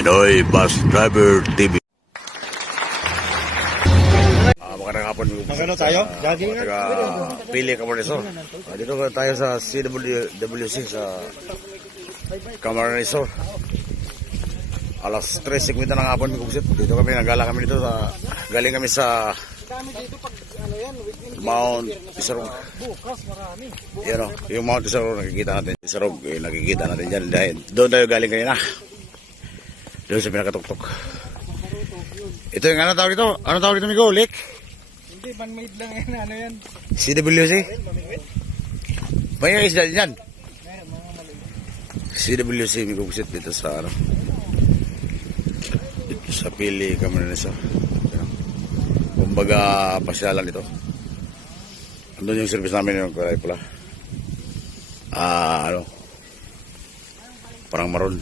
Pinoy Bus Driver TV. Magandang hapon. Magano tayo? Jogging nga. Taga Pili Camarines. Dito tayo sa CWC sa Camarines. Alas 3:50 ng hapon. Dito kami, nagala kami dito sa, galing kami sa Mount Isarog. Yan o, yung Mount Isarog nakikita natin. Isarog, nakikita natin dyan. Dahil doon tayo galing kanina. Doon sa pinakatuktok. Ito yung ano tawag dito? Ano tawag dito, Migo? Lake? Hindi, man-made lang yan. Ano yan? CWC? May isda dyan. CWC, Migo Busit dito sa ano. Dito sa Pili Camarines. Kumbaga pasyalan dito. Andun yung service namin yung kulay pula. Ano? Parang maroon.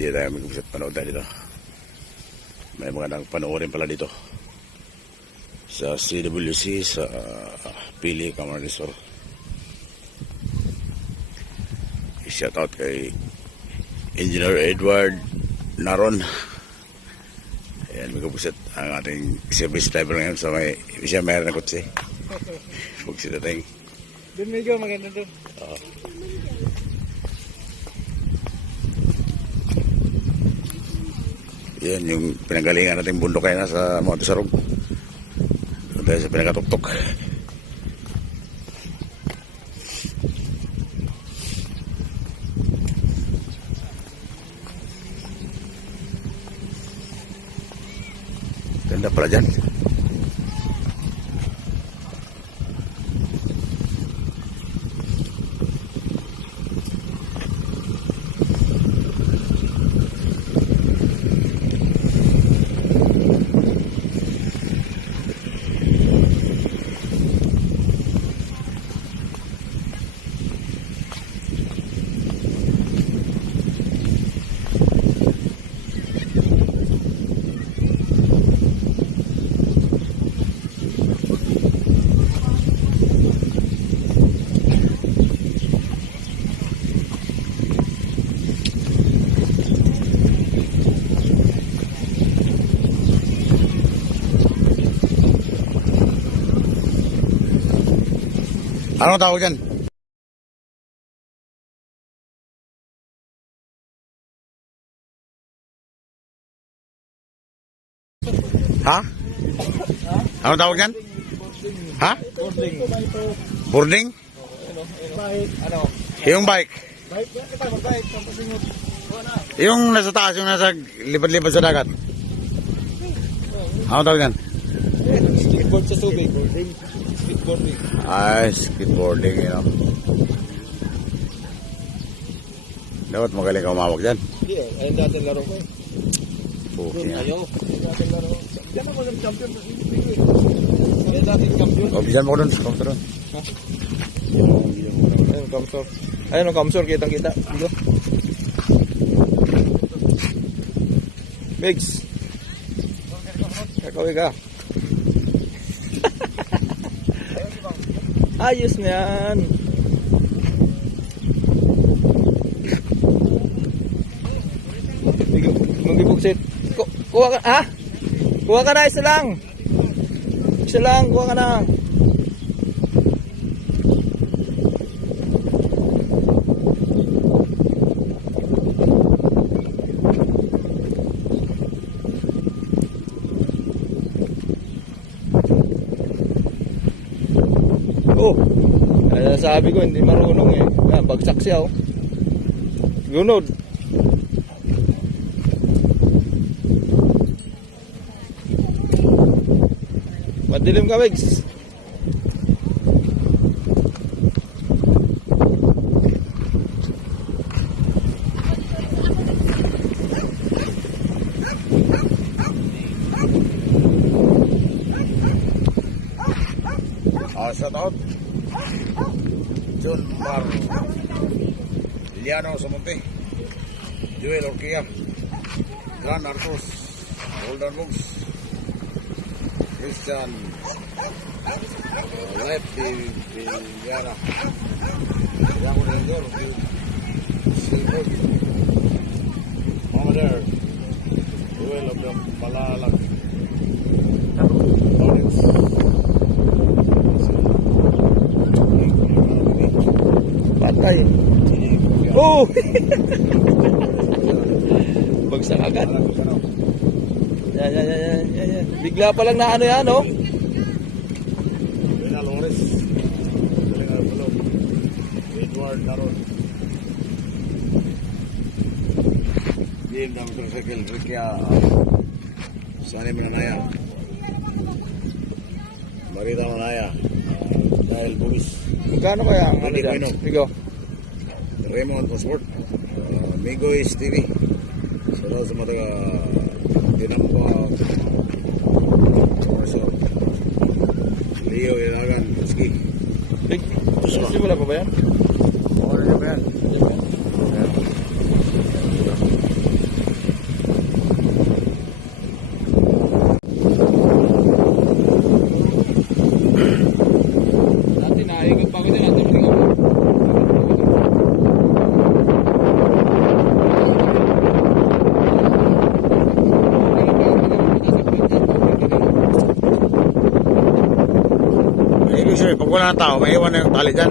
Hindi tayo mag-usap, panood tayo dito. May mga nagpanoorin pala dito sa CWC sa Pili Camarines. I-shout out kay Engineer Edward Naron. Ayan, mag-usap ang ating service driver ngayon sa may siya mayroon ng kutsi. Huwag sila tayong Doon, Migo, maganda doon. Yan yung pinanggalingan natin bundok kaya sa Mount Isarog. Dahil sa pinagatuktok. Ganda pala dyan. Anong tawag dyan? Ha? Anong tawag dyan? Ha? Boarding. Boarding? Bike. Ano? Yung bike? Bike? Bike. Pampasingot. Yung nasa taas, yung nasa lipat-lipat sa dagat? Anong tawag dyan? Skateboard sa tubig. Skateboarding. Ay, skateboarding, you know. Dapat magaling ka umawag dyan. Hindi ayun dati laro ko eh. Okay nga. Ayaw. Ayun dati laro ko. Diyan ako ng champion sa Philippines eh. Ayun dati champion. O, bisan mo ko dun sa counter dun. Ha? Ayun, kamsor. Ayun ang kamsor, kitang-kita. Dito. Bigs. Kakawin ka. Ayos na yan. Mag-ibugsit. Kuha ka, ha? Kuha ka na, isa lang. Isa lang, kuha ka na. Oh. Kaya sabi ko, hindi marunong eh. Yan, bagsak siya oh. Gunod. Madilim ka, Wegs. Shout out John Mar Liliano Samonte, Joel Orquia, Gran Arcos, Golden Bugs, Christian Life di Villana, Yang Rendor di Seafood, Mama There, Joel of the Malalag, Lawrence. Patay. Oh! Bagsak agad. Yan. Bigla pa lang na ano yan, oh. Bena Lores, Edward Naron, Jim ng motorcycle, Rikia, Sani Mananaya, Marita Manaya, Dahil Bugis, Magkano kaya ang ano dyan? Bigo. Raymond Passport, Migois TV, saudara sa mga Tinampa, Commercial, Leo Ilagan, Ski. Big. Simula pa ba yan? Okay na ba yan? Dati naikot pa ko din natin. Ibig sabihin, pag wala ng tao, may iwan na yung tali dyan.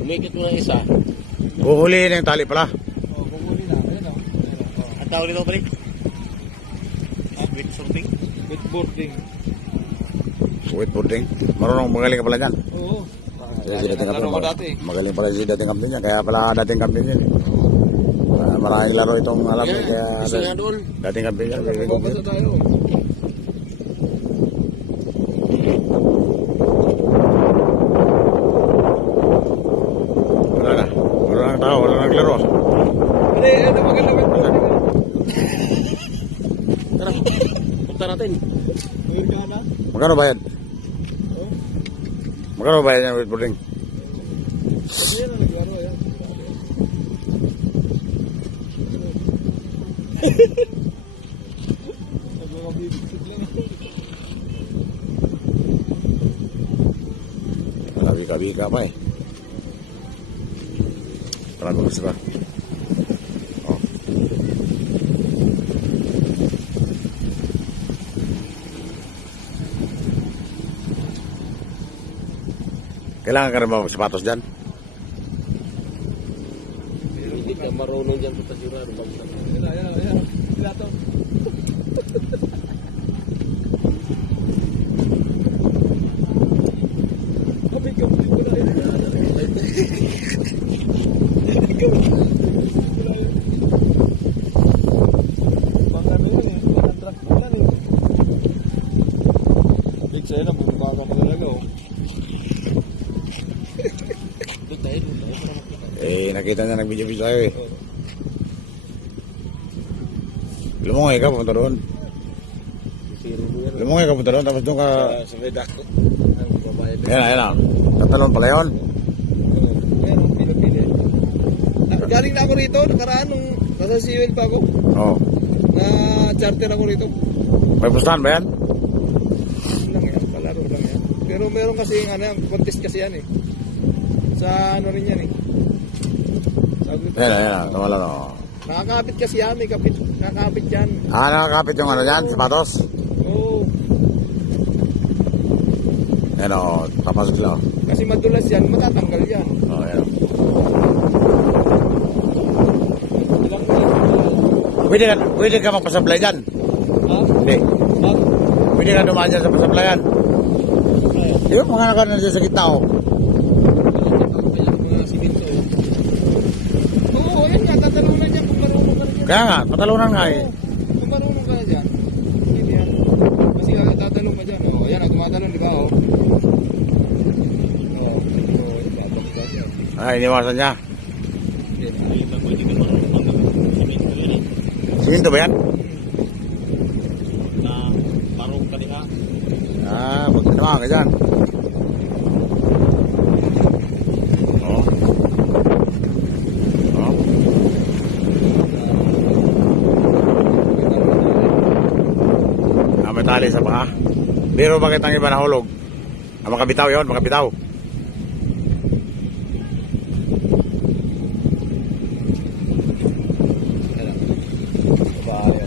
Umikit mo ng isa. Huhulihin na yung tali pala. Bumuli na. Ayan o. Ang tawag nito balik? With surfing? With boarding. Wakeboarding. Marunong magaling ka pala dyan. Oo. Kasi dating Laro ko dati. Magaling pala si dating captain niya. Kaya pala dating captain niya. Maraming laro itong alam niya. Kaya Isa nga doon. dating captain niya. Pagpapasa tayo. Wala na. Wala nang tao. Wala nang laro. Hindi, ano maganda with boarding. Tara. Punta natin. Mayroon ka na? Magkano bayad? Magkano bayad niya wakeboarding? Kasi yan ang naglaro. Ayan. Nagmamabibigsit lang. Bika-bika pa eh. Marami gusto pa. Oh. Kailangan ka rin ba sapatos dyan? Hindi ka marunong dyan sa sigurado. Ayan. Sila to. Kapit-kapit ko na yun. Baka ano lang eh. Baka truck lang eh. Big sa'yo na. Baka mo talaga oh. Doon tayo. Nakita niya nag-video-video tayo eh. Lumungay ka, pumunta doon. Zero mo yan. Lumungay ka, pumunta doon. Tapos doon ka... Sa may dako. Ang babayad. Ayan. Tatalon pala yun. Ayan, ang pila-pila. Galing na ako rito, nakaraan nung nasa CUL pa ako. Oo. Na charter ako rito. May pustahan ba yan? Yun lang yan, palaro lang yan. Pero meron kasi ano, contest kasi yan eh. Sa ano rin yan eh. Sabi ko, Ayan. Tumala no. nakakapit kasi yan, may kapit, nakakapit yan. Nakakapit yung ano dyan, sapatos. Oo, Ayan o, tapos sila. kasi madulas yan, matatanggal yan. Oo, ayan. Ilang yan. Pwede ka magpasablay dyan. Ha? Hindi. Bag? Pwede ka dumaan dyan sa pasaplayan. Yung mga nakanan dyan sa gitna o. Kaya nga, patalunan nga eh. Kung marunong ka na dyan, hindi yan. Kasi tatalong ka dyan. Oh, yan, tumatalong, di ba? Oh. Babak ka dyan. Ay, iniwasan niya. Hindi ba pwede ka marunong mag-simento yun eh. Siminto ba yan? Na parang kaliha. Ah, pag tinamaan ka dyan. Oh. Oh. Ah, may tali sa paa. Pero bakit ang iba nahulog? Ah, makabitaw yun, makabitaw. Bayo.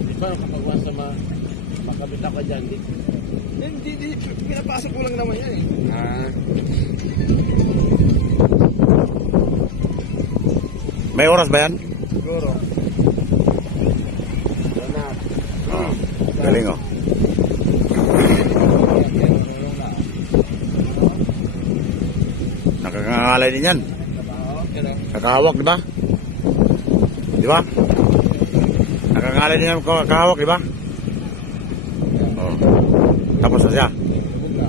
Di ba kapag once na makabita ka dyan, Hindi, pinapasok ko lang naman yan eh. May oras ba yan? Siguro. Galing oh. Nakakangalay din yan. Yan o. Kakahawak, di ba? Di ba? Nakakangalay din yan kakahawak, di ba? Oh. Tapos na siya. Lubog na.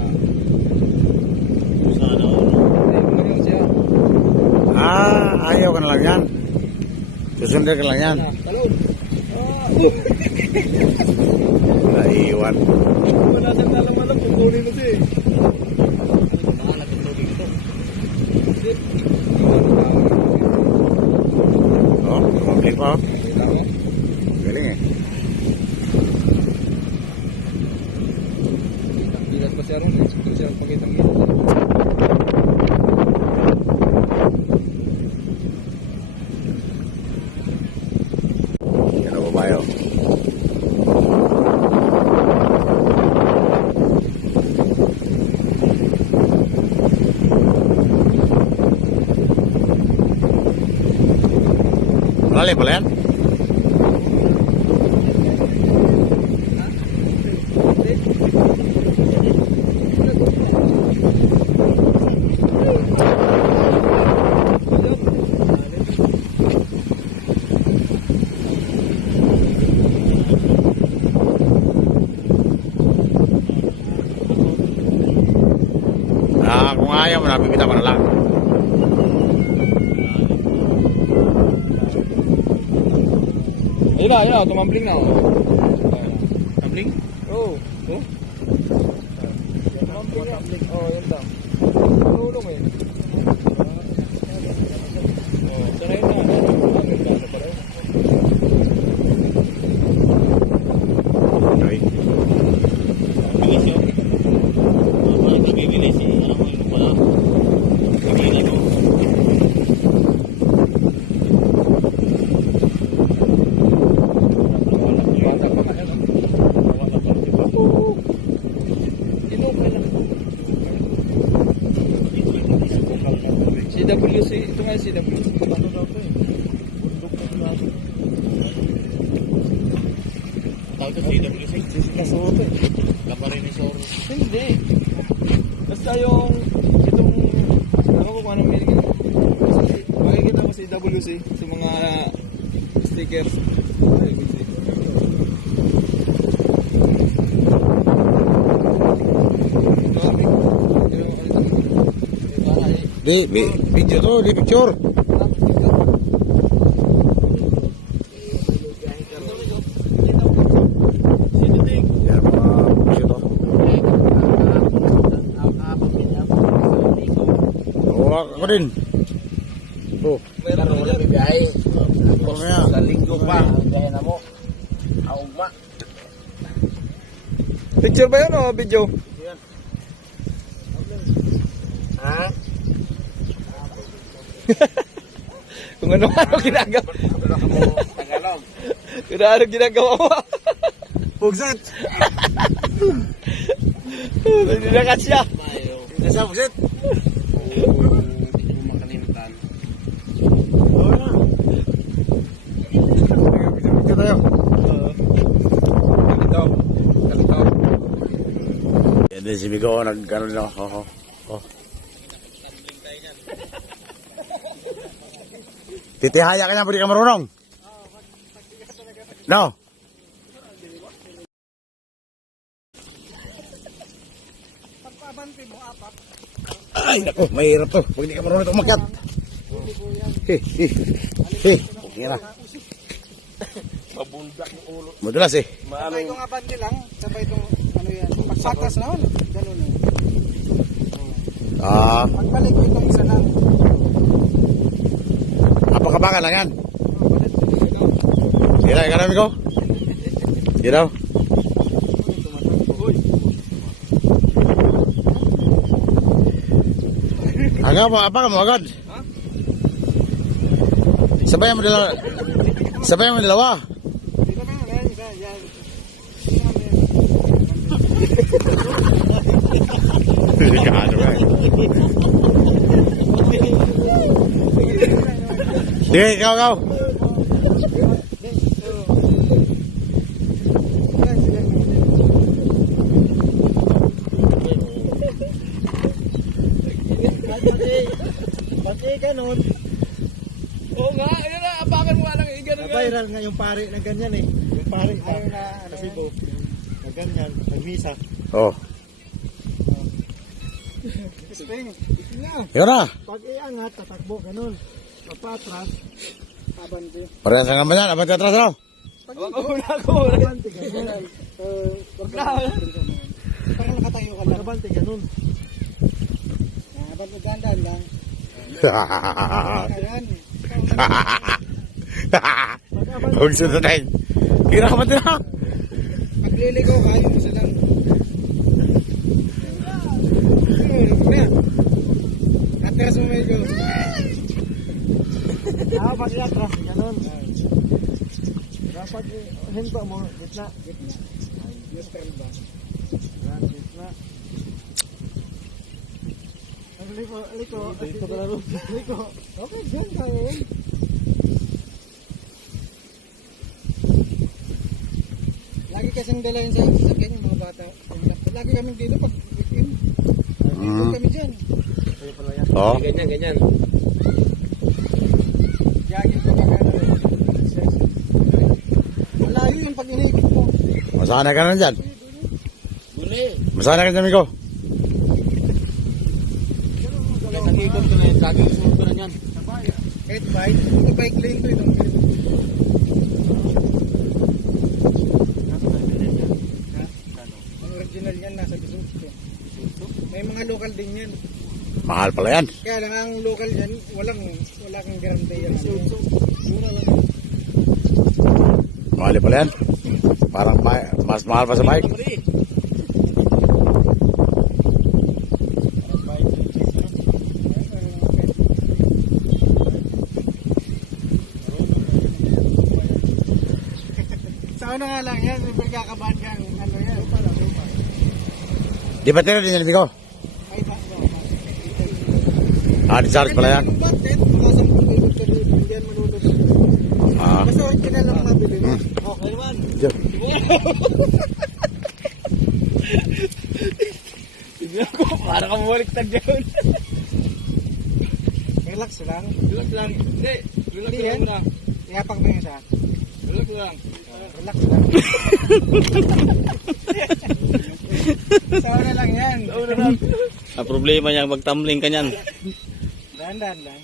sana Ayun siya. Ah, ayaw ka na lang yan. Susundin ka lang yan. Talong. Naiwan. Wala siyang alam kung kunin mo siya eh. nakahanap yung tubig ito. Hindi. Oh, kumaplik pa oh. Kita mo? Galing eh. Bilas pa siya ron eh. Kung siya pagkitang gito. Yan ang babayo. Malalim pala yan? Ah, kung ayaw mo, nabibita ko na lang. Ayun na, tumambling na. Tumbling? Oo. Oh. Tumambling na. Oo, yan lang. Tulong eh. Oo, saka yun na. Okay. Bilis yun. Parang nagigilis eh. Alam mo yung pala. Nagigilis mo. Bata pa nga yan. Oo. Inuka lang. CWC, ito nga yung CWC. Ano daw ito eh? Bundok na natin. Tawag ito CWC. Kasoto eh. Kaparinisor. Hindi. Basta yung itong ano ko kung anong meaning yun. Kasi makikita mo si WC sa mga stickers. Ay, good sticker. Di, video to, di picture. Yan ang mga video to. Oo, ako din. Oh, Meron na dyan. biyahe. mamaya. Sa linggo pa, ang biyahe na mo. Augma. Picture ba yun o video? Ha? Kung ano-ano ginagawa. Tagalog. Kung ano ginagawa mo. Pugset! Hindi na kasya. Nasa pugset? Hindi mo makalimutan. Oo na. Picture tayo. Kalitaw. Kalitaw. Yan natin si Migo. Nag-ano na. Oh. Titihaya ka na, pwede ka marunong. No. Ay, naku, mahirap to. Pag hindi ka marunong ito umakyat. Okay na. Mabuldak yung ulo. Madulas eh. Sabay itong abante lang, sabay itong ano yan, pagpatas na wala, ganun eh. Pagbalik ko itong isa lang. Apakabakan lang yan. Sige na, ikaw na, Migo. Sige daw. Apa mo agad? Sabayan mo dalawa. Sabayan mo dalawa. Dito ka na, isa, yan. Delikado ka. Sige, ikaw. Pati ganun, Oo nga, ayun na, apakan mo nga lang yung ganun. viral nga yung pare na ganyan eh. Yung pare pa, sa Cebu, na ganyan, nagmisa. Oh. Spring, Ikaw na. pag iangat, tatakbo, ganun. Pagpatras, abante. Parehas lang naman yan. Abang atras daw. Abante, ganun. Parang nakatayo ka lang. Abante, ganun. Abante, dandan lang. Ayan. Huwag sundatin. Kira ka ba ito na? Pagliligaw ka, yung isa lang. Atras mo medyo. Pag atras, ganun. Dapat hinto mo, gitna. Neutral ba? Yan, gitna. Liko. Okay, dyan tayo yun. Lagi kasing dala yun sa sasakyan yung mga bata. Lagi kami dito pag weekend. Dito kami dyan. Oh. Ganyan. Jogging pa kami. Malayo yung pag iniikot mo. Masanay ka na dyan. Buli. Masanay ka dyan, Migo. Nag-ikot ko na yun. Lagi sumunod ko na yan. Kahit bike, ito bike lane to itong ang original yan nasa Bisuto. May mga local din yan. Mahal pala yan. Kaya lang ang local yan, wala kang guarantee yan. Mura lang. Mahal pala yan. Parang mas mahal pa sa bike. Sa ano nga lang yan, may kakabahan kang ano yan. Di ba tira din yan, Migo? Ay, ba? Discharge pala yan. Bakit? Mga 10 kilog ka rin, hindi yan manulot. Basta original lang mabili mo. Okay man. Tignan ko, para kang baliktad yun. Relax lang. Relax lang. Hindi, relax Hindi lang yan. muna. Iapang mo yung isa. Relax lang. Relax lang. Sa una lang yan. Ang problema niya, magtumbling ka niyan. Dahan-dahan lang.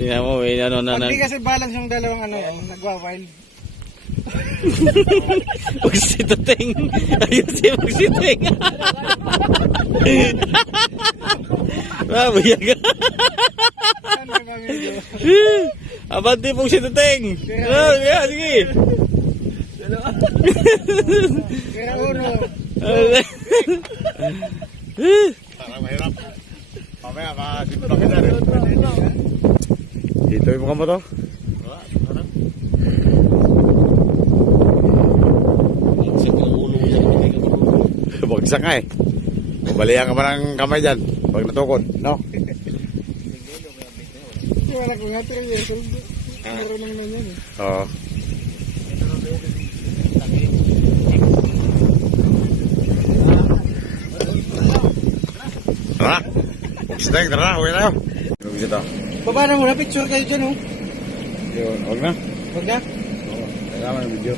Tingnan mo, ano na. Pag di kasi balance yung dalawang ano yan, nagwa-wild. Magsitating. Ayusin magsitating. Mabayag ka. Ano ang gagawin? Abante pong sitating. Sige. Kaya uno. Parang mahirap. Mamaya, makasipag ka dyan. Dito yung mukha mo to. Bagsak nga eh. Balihan ka ba ng kamay dyan? Pag natukod, no? Wala ko nga 3 years old. Marunong na yan eh. Oo. Dahil, tara, uwi tayo. Dito. Baba na muna, picture kayo dyan, oh. Yun, huwag na. Huwag na. Oo, kailangan ng video.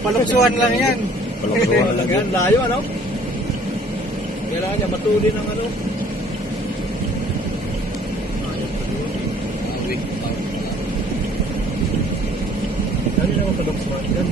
Paluksuhan lang yan. Paluksuhan lang Yan, layo ano? Kailangan niya matuli ng ano. Dali naman sa box yan.